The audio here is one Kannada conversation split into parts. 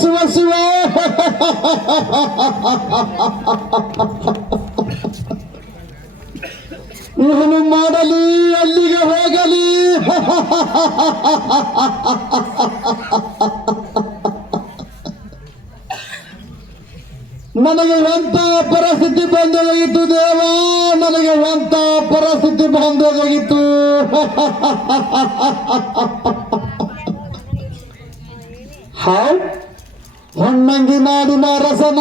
ಶಿವ ಶಿವ ಏನು ಮಾಡಲಿ ಅಲ್ಲಿಗೆ ಹೋಗಲಿ ನನಗೆ ಎಂತ ಪರಿಸ್ಥಿತಿ ಬಂದೊದಗಿತ್ತು ದೇವ, ನನಗೆ ಎಂತ ಪರಿಸ್ಥಿತಿ ಬಂದೊದಗಿತ್ತು. ಹೊನ್ನಂಗಿ ನಾಡಿನ ರಸನ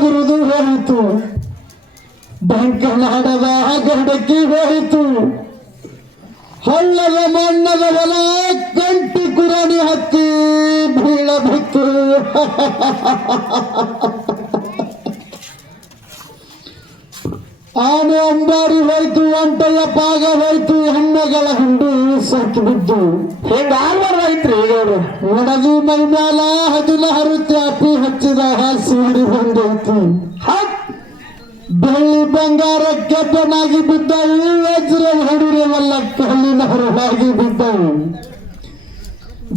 ಗುರುದು ಹೋಯಿತು, ಬಂಕನಾಡದ ಗಡಕ್ಕಿ ಹೋಯಿತು, ಹಳ್ಳದ ಮಣ್ಣದ ಹೊಲ ಕಂಟಿ ಕುರಾಣಿ ಹತ್ತಿ ಬೀಳಬಿತ್ತು. ಆನೆ ಅಂಬಾರಿ ಹೋಯ್ತು, ಒಂಟೆಯ ಪಾಗ ಹೋಯ್ತು, ಹೆಣ್ಣಗಳ ಹಿಂಡು ಸತ್ತು ಬಿದ್ದು. ಹಿಂಗ ಆಲ್ವಾರೈತ್ರಿ ಇವರು ಒಣಗಿ ಮೈ ಮ್ಯಾಲ ಹದಿನ ಹರುತ್ತಿ ಅಪ್ಪಿ ಹಚ್ಚಿದ ಸೀಡಿ ಬಂದೈತಿ. ಬೆಳ್ಳಿ ಬಂಗಾರ ಕೆಬ್ಬನಾಗಿ ಬಿದ್ದವು, ವಜ್ರ ಹೊಡಿರವಲ್ಲ ಕಲ್ಲಿನ ಹೊರವಾಗಿ ಬಿದ್ದವು.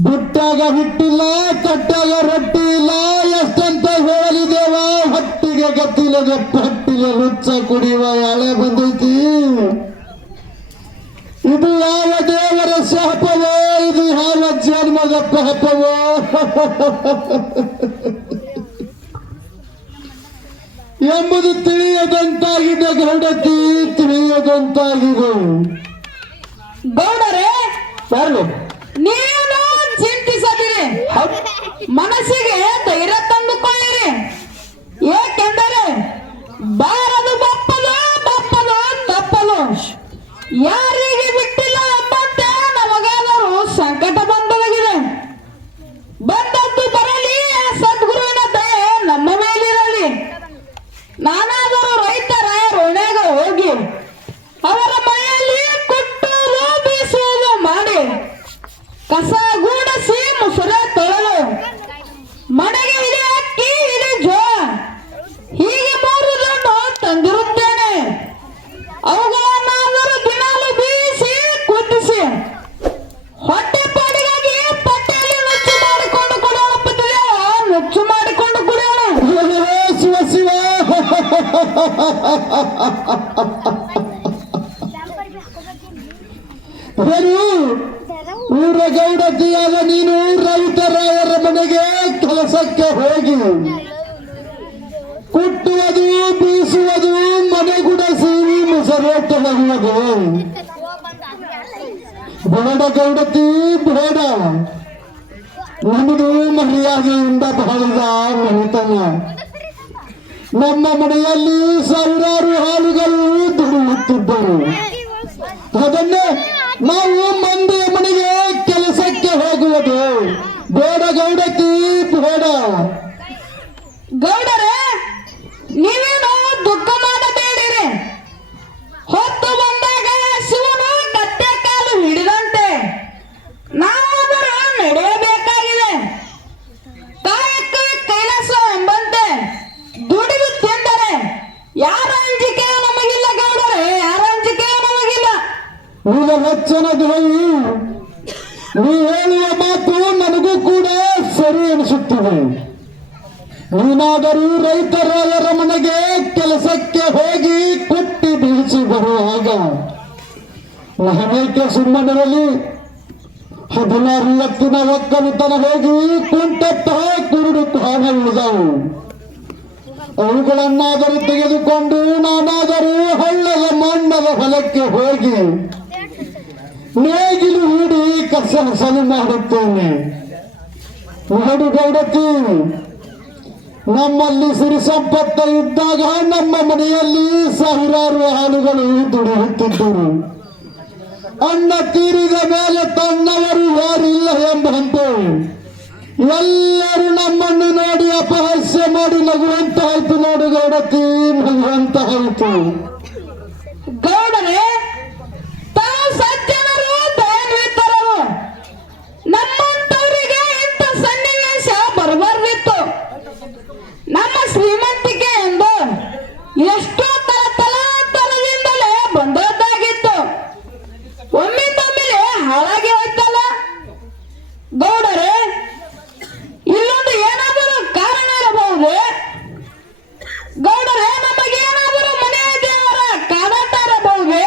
ಬುಟ್ಟಾಗ ಹಿಟ್ಟಿಲ್ಲ, ಕಟ್ಟಾಗ ರೊಟ್ಟಿ ಇಲ್ಲ, ಎಷ್ಟಂತ ಹೇಳಲಿದೇವ, ಹೊಟ್ಟಿಗೆ ಗತ್ತಿಲ್ಲದೆ ಪಟ್ಟಿಗೆ ಹುಚ್ಚ ಕುಡಿಯುವ ಎಳೆ ಬಂದೈತಿ. ಇದು ಯಾವ ದೇವರ ಶಾಪವೋ, ಇದು ಯಾವ ಜನ್ಮದ ಪಾಪವೋ. ಎಂಬುದು ತಿಳಿಯದಂತಾಗಿದೆ ಗೌಡತಿ, ತಿಳಿಯದಂತಾಗಿದೆ. ಗೌಡರೇ ಬರ್ಲಿ, ನೀನು ಚಿಂತಿಸದಿರಿ, ಮನಸ್ಸಿಗೆ ಧೈರ್ಯ ತಂದುಕೊಳ್ಳಿರಿ. ಏಕೆಂದರೆ ಬಾರದು ಬಪ್ಪಲು ಬಪ್ಪಲು ತಪ್ಪಲು, ಯಾರಿಗೆ ಬಿಟ್ಟಿಲ್ಲ ಎಂಬಂತೆ ನಮಗಾದರೂ ಸಂಕಟ ಬಂದೊದಗಿದೆ. ಬಂದದ್ದು ಬರಲಿ, ಸದ್ಗುರುವಿನ ದಯೆ ನಮ್ಮ ಮೇಲಿರಲಿ. ನಾನಾದರೂ ರೈತರ ಋಣೆಗ ಹೋಗಿ ಅವರ ಮನೆಯಲ್ಲಿ ಕುಟ್ಟುವುದು ಬೀಸುವುದು ಮಾಡಿ, ಕಸ ಗೂಡಿಸಿ ಮುಸುರೆ ತೊಳಲು, ಮನೆಗೆ ಇದೆ ಅಕ್ಕಿ ಇದೆ ಜೋಳ, ಹೀಗೆ 3 ದೊಡ್ಡ ತಂದಿರುತ್ತೇನೆ. ಅವುಗಳನ್ನಾದರೂ ದಿನಾಲು ಬೀಸಿ ಕುದಿಸಿ ಹೊಟ್ಟೆ ಪಾಡಿಗಾಗಿ ಪಟ್ಟೆಯಲ್ಲಿ ನುಚ್ಚು ಮಾಡಿಕೊಂಡು ಕುಡಿಯೋಣ, ನುಚ್ಚು ಮಾಡಿಕೊಂಡು ಕುಡಿಯೋಣ. ಶಿವ ಶಿವ. ಊರ ಗೌಡತಿಯಾದ ನೀನು ರೈತರಾಯರ ಮನೆಗೆ ಕೆಲಸಕ್ಕೆ ಹೋಗಿ ಕುಟ್ಟುವುದು ಬೀಸುವುದು ಮನೆಗುಡಿಸಿ ಮುಸರೆ ತೊಳೆಯುವುದು ಬೇಡ ಗೌಡತಿ ಬೇಡ. ನಮ್ಮದು ಮರ್ಯಾದೆಯಿಂದ ಬಹಳದ ಮನೆತನ. ನಮ್ಮ ಮನೆಯಲ್ಲಿ ಸಾವಿರಾರು ಹಾಲುಗಳು ದುಡಿಯುತ್ತಿದ್ದರು. ಅದನ್ನೇ ನಾವು ಮಂದಿಯ ಮನೆಗೆ ಕೆಲಸಕ್ಕೆ ಹೋಗುವುದು ಬೇಡ ಗೌಡತಿ ಬೇಡ. ಗೌಡರೇ, ನೀವೇನು ದುಃಖ ಮಾಡಬೇಡಿರಿ. ಹೊತ್ತು ಬಂದಾಗ ಶಿವನು ಕತ್ತೆ ಕಾಲು ಹಿಡಿದಂತೆ ನಾವಾದರೂ ನಡೆಯಬೇಕಾಗಿದೆ. ಕಾಯಕ ಕೈಲಾಸ ಎಂಬಂತೆ ದುಡಿದು ತಿಂದರೆ ಯಾರ ಅಂಜಿಕೆ ನಮಗಿಲ್ಲ ಗೌಡರೇ, ಯಾರ ಅಂಜಿಕೆ ನಮಗಿಲ್ಲ. ನೀನು ಹೆಚ್ಚಿನ ಧ್ವನಿ, ನೀ ಹೇಳುವ ಮಾತು ನನಗೂ ಕೂಡ ಸರಿ ಅನಿಸುತ್ತದೆ. ನೀನಾದರೂ ರೈತರಾಯರ ಮನೆಗೆ ಕೆಲಸಕ್ಕೆ ಹೋಗಿ ಕುಟ್ಟಿ ಬೀಳಿಸಿ ಬರುವಾಗ ನಾನೇಕೆ ಸುಮ್ಮನಿರಲಿ? 16 ಎತ್ತಿನ ಒಕ್ಕಲುತನ ಹೋಗಿ ಕುಂಟೆತ್ತ ಕುರುಡು ತಾನ ಉಳಿದವು. ಅವುಗಳನ್ನಾದರೂ ತೆಗೆದುಕೊಂಡು ನಾನಾದರೂ ಹಳ್ಳದ ಮಣ್ಣದ ಹೊಲಕ್ಕೆ ಹೋಗಿ ನೇಗಿಲು ಹೂಡಿ ಕಸ ಹಸಲು ಮಾಡುತ್ತೇನೆ. ನೋಡು ಗೌಡತಿ, ನಮ್ಮಲ್ಲಿ ಸಿರಿ ಸಂಪತ್ತ ಇದ್ದಾಗ ನಮ್ಮ ಮನೆಯಲ್ಲಿ ಸಾವಿರಾರು ಹಾಲುಗಳು ದುಡಿಯುತ್ತಿದ್ದರು. ಅನ್ನ ತೀರಿದ ಮೇಲೆ ತನ್ನವರು ಯಾರಿಲ್ಲ ಎಂಬಂತೆ ಎಲ್ಲರೂ ನಮ್ಮನ್ನು ನೋಡಿ ಅಪಹಾಸ್ಯ ಮಾಡಿ ನಗುವಂತಾಯ್ತು. ನೋಡು ಗೌಡತಿ, ನಗುವಂತಾಯ್ತು. ಗೌಡರೇ, ತಾವು ಸಜ್ಜನರು ದಯಾನ್ವಿತರು. ನಮ್ಮಂತವರಿಗೆ ಇಂಥ ಸನ್ನಿವೇಶ ಬರಬಾರ್ದಿತ್ತು. ನಮ್ಮ ಶ್ರೀಮಂತಿಕೆ ಎಂದು ಎಷ್ಟೋ ತಲಾಂತರದಿಂದಲೇ ಬಂದದ್ದಾಗಿತ್ತು. ಒಮ್ಮಿಂದೊಮ್ಮೆಲೆ ಹಾಳಾಗಿ ಹೋಯ್ತಲ್ಲ. ಗೌಡರೇ, ಇಲ್ಲೊಂದು ಏನಾದರೂ ಕಾರಣ ಇರಬಹುದು. ಗೌಡರೇ, ನಮಗೇನಾದರೂ ಮನೆಯ ದೇವರ ಕಾದಾಟ ಇರಬಹುದೇ?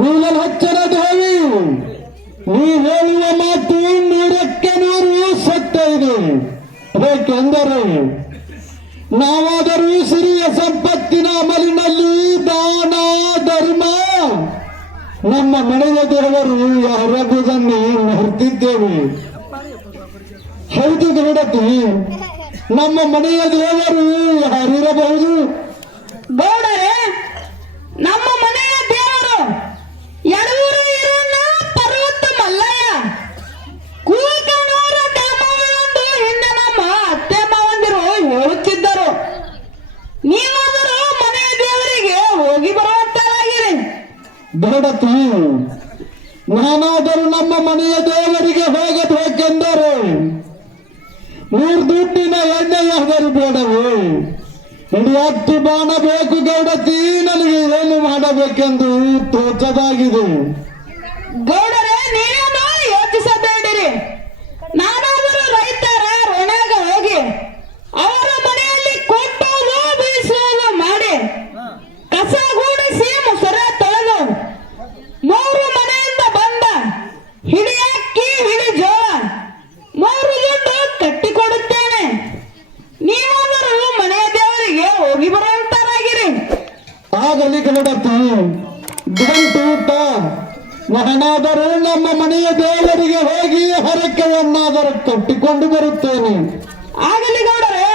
ನೀನು ಹಚ್ಚರ ಧ್ವನಿ, ನೀ ಹೇಳುವ ಮಾತು 100ಕ್ಕೆ 100 ಸತ್ಯ ಇದೆ. ಏಕೆಂದರೆ ನಾವಾದರೂ ಸಿರಿಯ ಸಂಪತ್ತಿನ ಅಮಲಿನಲ್ಲಿ ದಾನ ಧರ್ಮ ನಮ್ಮ ಮನೆಯ ದೇವರು ಯಾರೆಂಬುದನ್ನು ಮರೆತಿದ್ದೇವೆ. ಹೌದು ಗೌಡತಿ, ನಮ್ಮ ಮನೆಯ ದೇವರು ಯಾರಿರಬಹುದು? ಗೌಡರೇ, ನಮ್ಮ ಮನೆಯ ದೇವರು ಯಡೂರು ಈರಣ್ಣ, ಪರ್ವತ ಮಲ್ಲಯ್ಯ, ಕೂಕನೂರ ದ್ಯಾಮವ್ವಂದು ಹಿಂದೆ ನಮ್ಮ ಅತ್ತೆ ಮಾವಂದಿರು ಹೇಳುತ್ತಿದ್ದರು. ನೀವಾದರೂ ಮನೆಯ ದೇವರಿಗೆ ಹೋಗಿ ಬರುವಂತರಾಗಿರಿ. ಗೌಡತಿ, ನಾನಾದರೂ ನಮ್ಮ ಮನೆಯ ದೇವರಿಗೆ ಹೋಗಬೇಕೆಂದರೆ 3 ದುಡ್ಡಿನ ಎಣ್ಣೆಯಾದರೂ ಬೇಡವೇ? ಹಿಡಿಯತ್ತು ಬಾಣ ಬೇಕು ಗೌಡತಿ. ನನಗೆ ಏನು ಮಾಡಬೇಕೆಂದು ತೋಚದಾಗಿದೆ. ಗೌಡರೇ, ನೀವೇನು ಯೋಚಿಸಬೇಡಿರಿ. ನಾನಾದರೂ ರೈತರ ಋಣಾಗ ಹೋಗಿ ಅವರ ಮನೆಯಲ್ಲಿ ಕೊಟ್ಟುವುದು ಬೀಸುವುದು ಮಾಡಿ ಕಸ ಗೂಡಿಸಿ ಮುಸರೆ ತೊಳೆದು 3 ಮನೆಯಿಂದ ಬಂದ ಹಿಡಿ ಅಕ್ಕಿ ಹಿಡಿ ಜೋಳ 3 ದುಡ್ಡು ಕಟ್ಟಿಕೊಡುತ್ತೇನೆ. ನೀವಾದರೂ ಮನೆಯ ದೇವರಿಗೆ ಹೋಗಿ ಬರುವಂತರಾಗಿರಿ. ಆಗಲಿ ಗೌಡತಿ, ಗಂಟೂಟ. ನಾನಾದರೂ ನಮ್ಮ ಮನೆಯ ದೇವರಿಗೆ ಹೋಗಿ ಹರಕೆಯನ್ನಾದರೂ ಕಟ್ಟಿಕೊಂಡು ಬರುತ್ತೇನೆ. ಆಗಲಿ ಗೌಡರೇ.